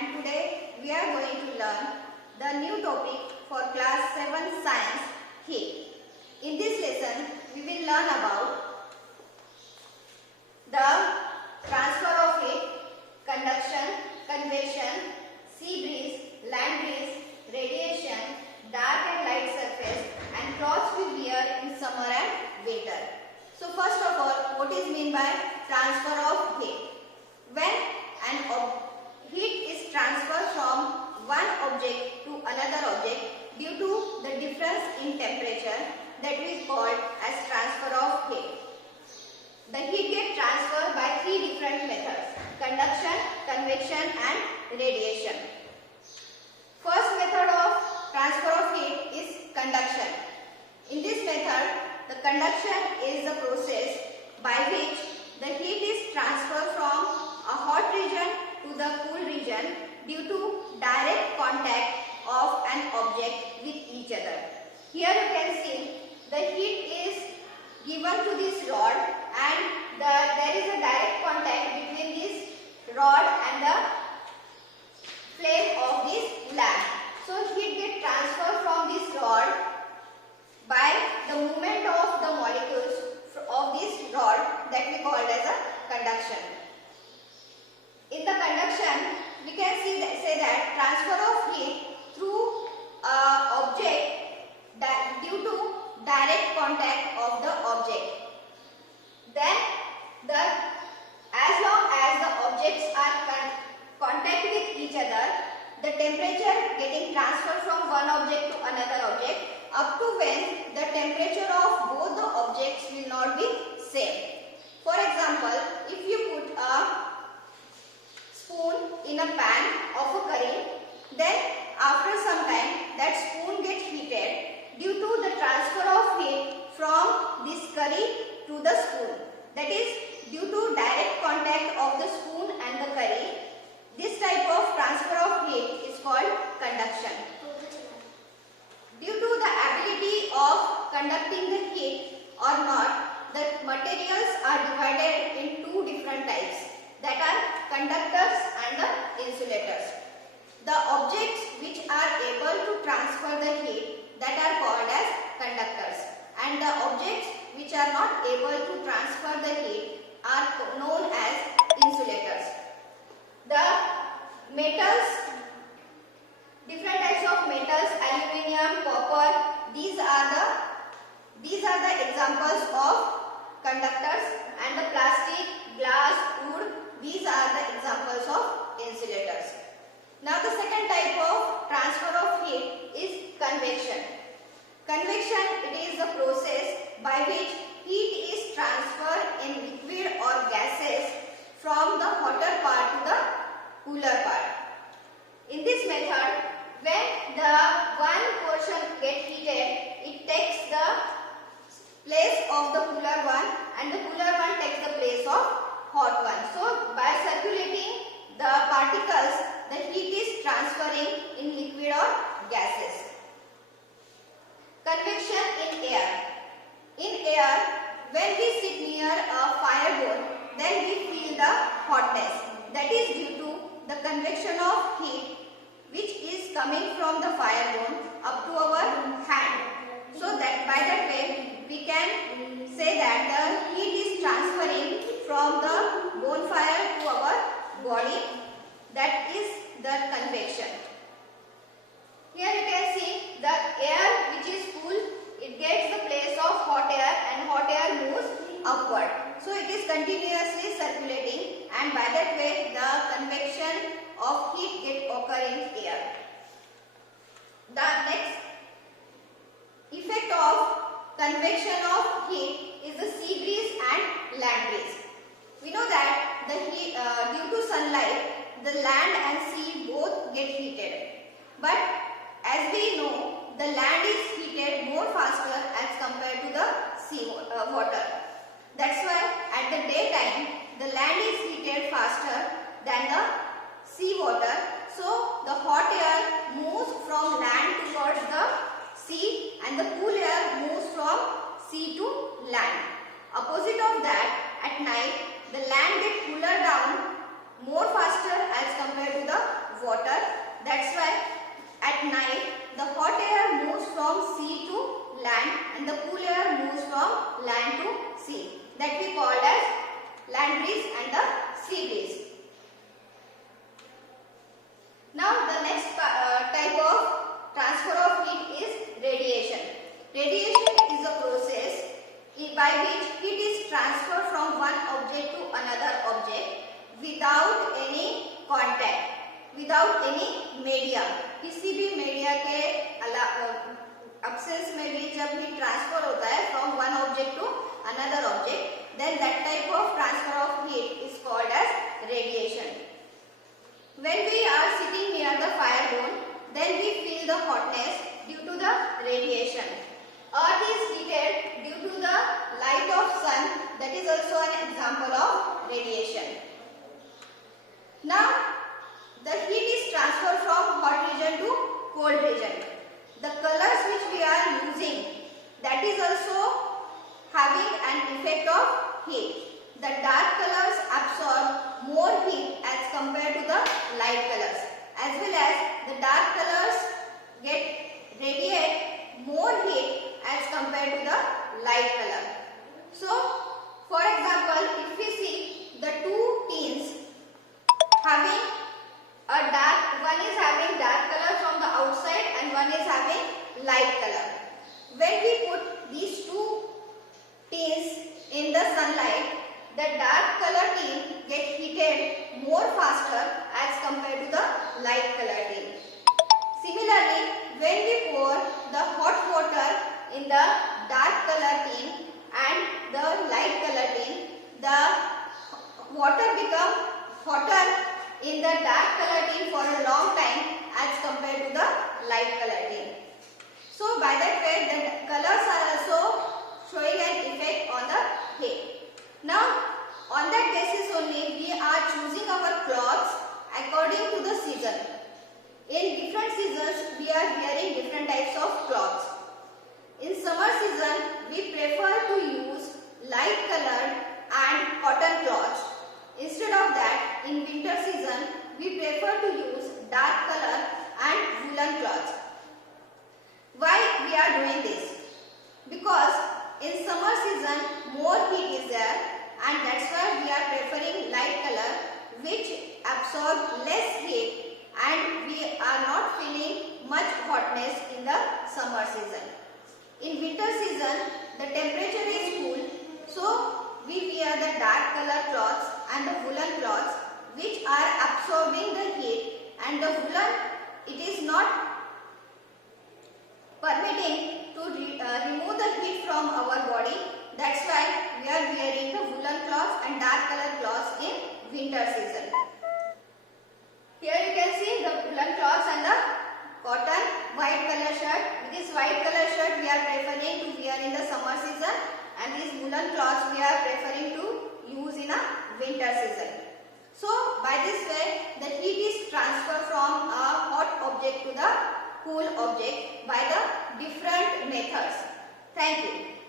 and today we are going to learn the new topic for class 7 science, heat. In this lesson we will learn about the transfer of heat, conduction, convection, sea breeze, land breeze, radiation, dark and light surface and clothes we wear in summer and winter. So first of all, what is mean by transfer of heat? When heat is transferred from one object to another object due to the difference in temperature, that is called as transfer of heat. The heat gets transferred by three different methods: conduction, convection and radiation. First method of transfer of heat is conduction. In this method, the conduction is the process by which the heat is transferred from a hot region to the cool region due to direct contact of an object with each other. Here you can see the heat is given to this rod and there is a direct contact between this rod and the flame of this lamp. So heat gets transferred from this rod by the movement of the molecules of this rod that we call as a conduction. In the conduction, we can say that transfer of heat through object due to direct contact of the object. Then, as long as the objects are contact with each other, the temperature getting transferred from one object to another object up to when the temperature of both the objects will not be same. For example, if you put a spoon in a pan of a curry, then after some time that spoon gets heated due to the transfer of heat from this curry to the spoon. That is due to direct contact of the spoon and the curry. This type of transfer of heat is called conduction. Due to the ability of conducting the heat or not, the materials are divided in two different types, that are conductors and the insulators. The objects which are able to transfer the heat, that are called as conductors, and the objects which are not able to transfer the heat are known as insulators. The metals, different types of metals, aluminium, copper, these are the examples of conductors, and the plastic, glass, wood, these are the examples of insulators. Now the second type of transfer of heat is convection. Convection, it is the process by which heat is transferred in liquid or gases from the hotter part to the cooler part. In this method, when the one portion gets heated, it takes the place of the cooler one and the cooler one takes the place of hot one. So by circulating the particles, the heat is transferring in liquid or gases. Convection in air. In air, when we sit near a fireball, then we feel the hotness. That is due to the convection of heat which is coming from the fireball up to our hand. So that by that way we can say that the heat is transferring from the bonfire to our body. That is the convection. Here you can see the air which is cool, it gets the place of hot air and hot air moves upward. So it is continuously circulating and by that way the convection of heat get occur in air. The next effect of convection of heat is the sea breeze and land breeze. We know that due to sunlight, the land and sea both get heated. But as we know, the land is heated more faster as compared to the sea water. That's why at the daytime, the land is heated faster than the sea water. So the hot air moves from land towards the sea and the cool air moves from sea to land. Opposite of that, at night the land gets cooler down more faster as compared to the water. That's why at night the hot air moves from sea to land and the cool air moves from land to sea. That we call as land breeze and the sea breeze. Now the next type of transfer of heat is radiation. Radiation is a process by which heat is transferred from one object to another object without any contact, without any medium. किसी भी media के absence में भी जब heat transfer होता है from one object to another object, then that type of transfer of heat is called as radiation. When we are sitting near the fire zone, then we feel the hotness due to the radiation. Earth is heated due to the light of sun. That is also an example of radiation. Now, the heat is transferred from hot region to cold region. The colors which we are using, that is also having an effect of heat. The dark colors absorb more heat as compared to the light colors, as well as the dark colors radiate more heat as compared to the light color. So, for example, if we see the two tins having a dark, one is having dark color from the outside and one is having light color. When we put these two tins in the sunlight, the dark color tin gets heated more faster as compared to the light color tin. Similarly, when we pour the hot water in the dark color tin and the light color tin, the water becomes hotter in the dark color tin for a long time as compared to the light color tin. So by that way, the colors are also showing an effect on the heat. Now, on that basis only, we are choosing our clothes according to the season. In different seasons, we are wearing different types of clothes. In summer season, we prefer to use light colored and cotton cloths. Instead of that, in winter season, we prefer to use dark color and woolen cloths. Why we are doing this? Because in summer season, more heat is there, and that's why we are preferring light color which absorb less heat and we are not feeling much hotness in the summer season. In winter season, the temperature is cool, so we wear the dark color cloths and the woolen cloths which are absorbing the heat, and the woolen, it is not permitting to remove the heat from our body. That's why we are wearing the woolen cloths and dark color cloths in winter season. Here you can see the woolen cloths and the cotton white color shirt. This white color shirt we are preferring to wear in the summer season, and these woolen cloths we are preferring to use in a winter season. So by this way, the heat is transferred from a hot object to the cool object by the different methods. Thank you.